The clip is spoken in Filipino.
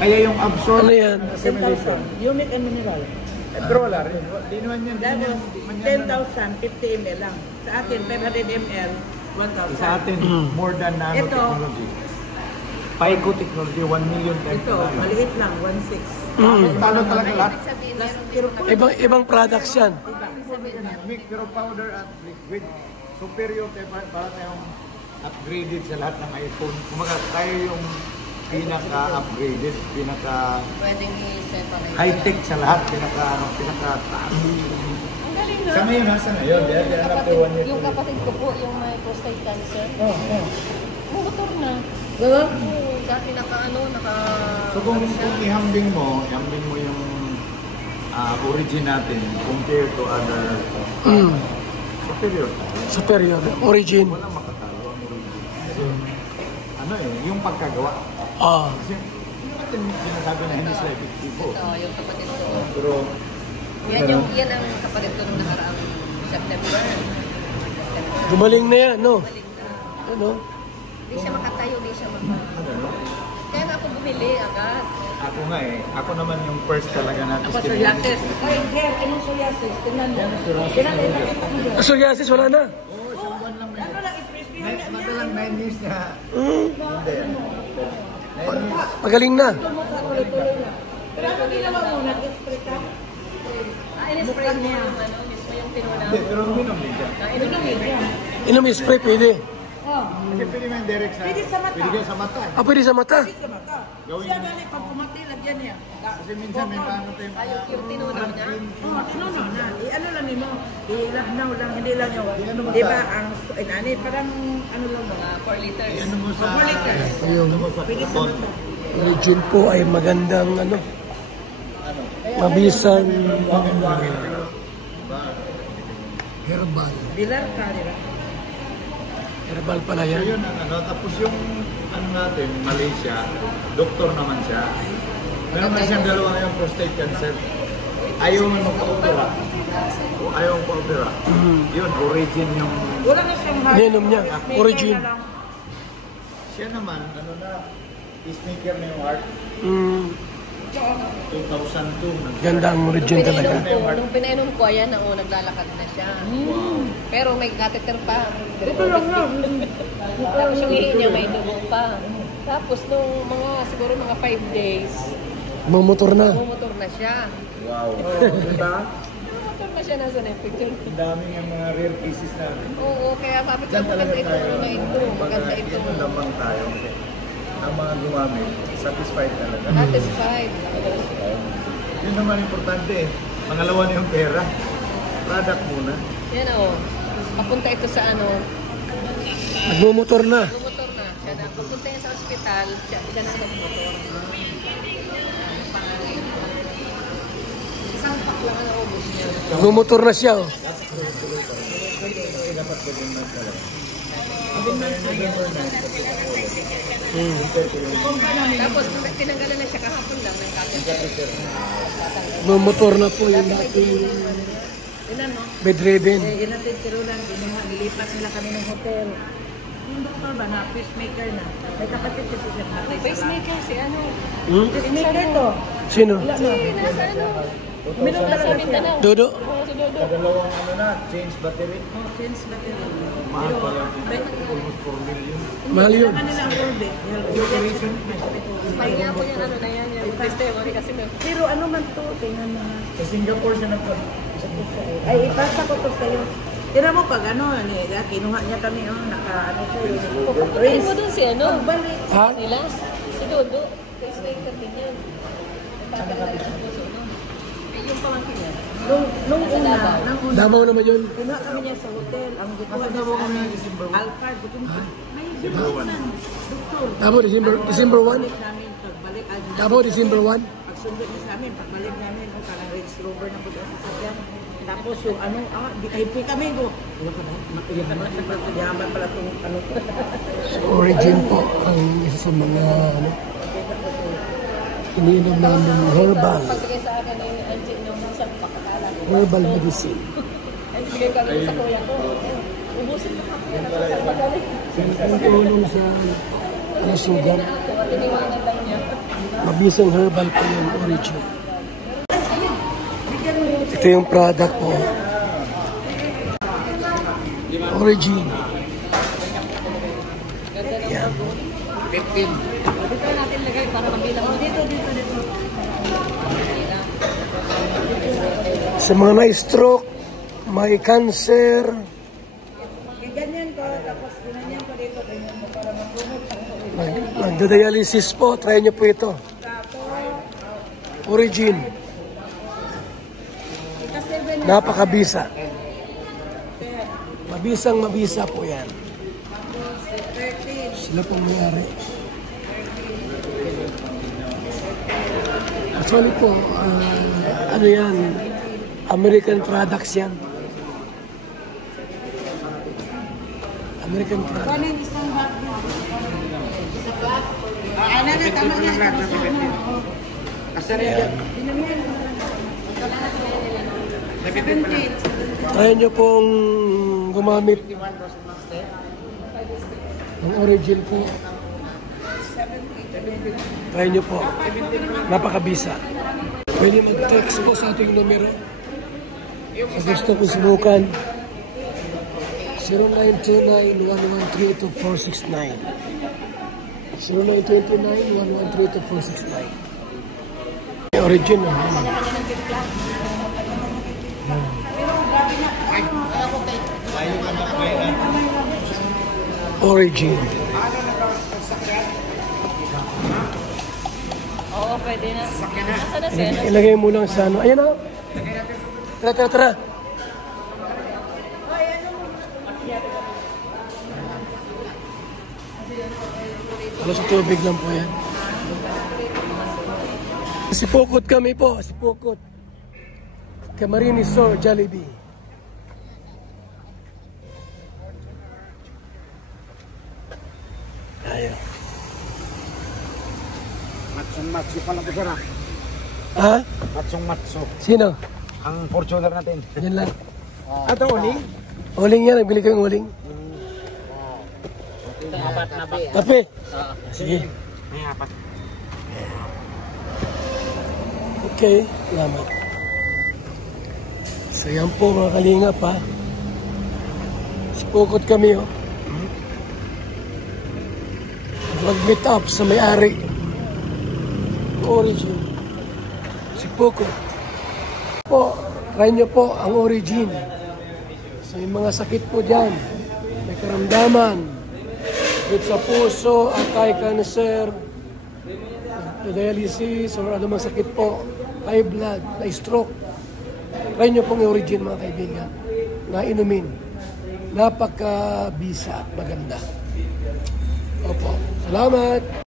Kaya yung absorb ano yan? assimilation. Unique and mineral. Pero wala rin. Di naman yan. 10,000, 50 ml lang. Sa atin, 500 ml, 1,000. Sa atin, more than nanotechnology. Pico technology, 1 million times. Ito, maliit lang, 1,600. Talo talaga lahat. Ibang products yan. Pero powder at liquid, superior tayo para tayong upgraded sa lahat ng iPhone. Kumaga tayo yung pinaka-upgraded, Pwedeng i-separate. high-tech sa lahat, pinaka-taas. Sa ngayon, nasa na yun? Yung kapatid ko po, yung may prostate cancer. Motor na. Diba? Dati naka... So kung ihambing mo yung origin natin compared to other superior. Superior. Origin. Walang makatalo ang origin. Kasi yung pagkagawa. Kasi natin sinasabi na hindi sila epektibo. Ito, yung kapatid ko. Pero Yan ang kapatid ko nung nakaraang September. Gumaling na yan, no? Balik na. Ano? Hindi siya makatayo, hindi siya Kaya nga ako bumili agad. ako nga ako naman yung first talaga na Ako, psoriasis. Ay, hair, anong psoriasis? Tingnan mo. Tingnan mo, ipakita mo dyan. Psoriasis, wala na. Isang buwan lang Ano lang, i-frisbee mo yan. madalang 9 years na. Hindi. 9 years. Magaling na. Tuloy-tuloy na. Pero ano ginawa mo? Nag-spray ka? In-spray mo yung mismo yung tinuna. Hindi, pero uminom din siya. Inumin yan. Inom yung spray, pwede. Oh. Kasi pwede mo yung direct sa... Pwede sa mata. Pwede din sa mata. Pwede sa mata. Pwede sa mata. Gawin Siya mo. galing, pag pumati, lagyan niya. Kasi minsan may paano tayo... Yung tinuna niya. Ano na? Ano lang nimo? I-labnaw lang, hindi lang yung... Di ba, ang... parang ano lang mo? 4 liters. Ano mo sa... 4 liters. Ano mo sa... Pwede sa mata. Origin po ay magandang mabisang herbal. Bilar ka, di ba? Herbal pala So yan. yun ang tapos yung natin, Malaysia, doktor naman siya. Meron na siyang dalawa ngayong prostate cancer. Ayaw mo magpa-opera. Ayaw mo pa-opera. Yun, origin yung... Wala na siyang heart. Ninom niya, Pacemaker origin. na lang. Siya naman, peacemaker na yung heart. 2002. Ganda ang origin talaga. Nung pinainom ko, ayan na naglalakad na siya. Pero may catheter pa. Ito lang na. Tapos yung ihi niya may dugo pa. Tapos nung siguro mga 5 days, Mamotor na. bumotor na siya. Wow. Diba? Bumotor na siya, nasa na yung picture. Ang daming yung mga rare cases natin. Oo, kaya sabi ko, Diyan talaga maganda ito, tayo. na ito, maganda ito. Ito lamang tayo. Ang mga gumamit, satisfied talaga. Satisfied. Yun naman importante. Pangalawa na yung pera. Product muna. Yan o. Papunta ito sa Nagmumotor na. bumotor na. Siya na, papunta yan sa ospital, siya na nagmotor. Isang pack lang ang naubos niya. Nagmumotor na siya. Tapos, tinanggalan na siya kahapon lang ng catheter. Nagmumotor na po yung dating Ilan mo? bedridden. Yun natin si Roland, nilipat nila kami ng hotel. Yung doktor ba na, pacemaker na. May kapatid kasi siya natin. Pacemaker si Pacemaker to. Sino? Wala na. Nasa Minum talaga siya. Mindanao. Dodo? Si Dodo. Dalawang change battery. Oh, change na din. Mahal pala. Almost 4 million. Mahal yun. Kanila ang orbit. Operation. Pahinga po yan, na yan. Yung testimony kasi may Pero ano man to, tingnan mo. Sa Singapore siya Ay, ipasa ko to sa'yo. Tira mo pag kinuha niya kami, naka siya. Pagkain mo dun si Pagbalik. Ha? nila. Si Dodo. Pacemaker din yan. Nagpapalala ng puso, no? Yung pamangkin niya. Nung una, Damaw naman yun. kinuha kami niya sa hotel. Ang gusto niya sa amin, Alphard. May doktor. Damaw, December 1? Balik namin, pagbalik. Damaw, December 1? Pagsundo niya sa amin, pagbalik namin, parang Range Rover na po sa sasakyan. Tapos yung hype kami ko. Iyakan na siya, yaman pala itong Origin po ang isa sa mga iniinom namin herbal. Pagbigay sa akin ni Angie nung isang pakakala. Herbal medicine. Ay, bigay kami sa kuya ko. Ubusin mo ako yan. Magaling. Ang tulong sa sugar. Tiniwangan lang niya. Mabisang herbal po yung Origin. Ito yung product po. Origin. Yan. 15. Dito natin lagay para mabilang mo. Dito. Sa mga may stroke, may cancer, Ganyan ko, tapos ginanyan ko dito, ganyan mo para mag-gumot. nagda-dialysis po, try nyo po ito. Origin. Napakabisa. Mabisa po yan. Sila pong mayari. Actually po, ano yan, American products yan. American products. Ano yung isang bag mo? Isa pa? Ano na, tama na. Kasi rin. Kaya nyo pong gumamit ng Origin po. Kaya nyo po. Napakabisa. Pwede mag-text po sa ating numero. Sa gusto ko subukan. 0929-113-2469. 0929-113-2469. Origin na. Origin. Oo, pwede na. Nasaan na siya? Ilagay mo lang sa ano. Ayan na. Tara. Wala sa tubig lang po yan. Sipokot kami po. Sipokot. Camarines Sur, Jollibee. Ayaw. Matsong-matso pala po, sir. Ha? Matsong-matso. Sino? Ang Fortuner natin. Yan lang. Ito, uling? Uling yan. Nagbili ko yung uling. Apat na ba? Kape? Sige. May apat. Okay. Salamat. So yan po mga kalingap ha. Sipokot kami oh. Mag-meet up sa may-ari. Origin. Sipokot. Po, try nyo po ang Origin. So yung mga sakit po dyan, may karamdaman, with sa puso, anti-cancer, dialysis, or anumang sakit po, high blood, na stroke. Try nyo pong Origin mga kaibigan, na inumin. Napaka-bisa at maganda. Opo. Salamat!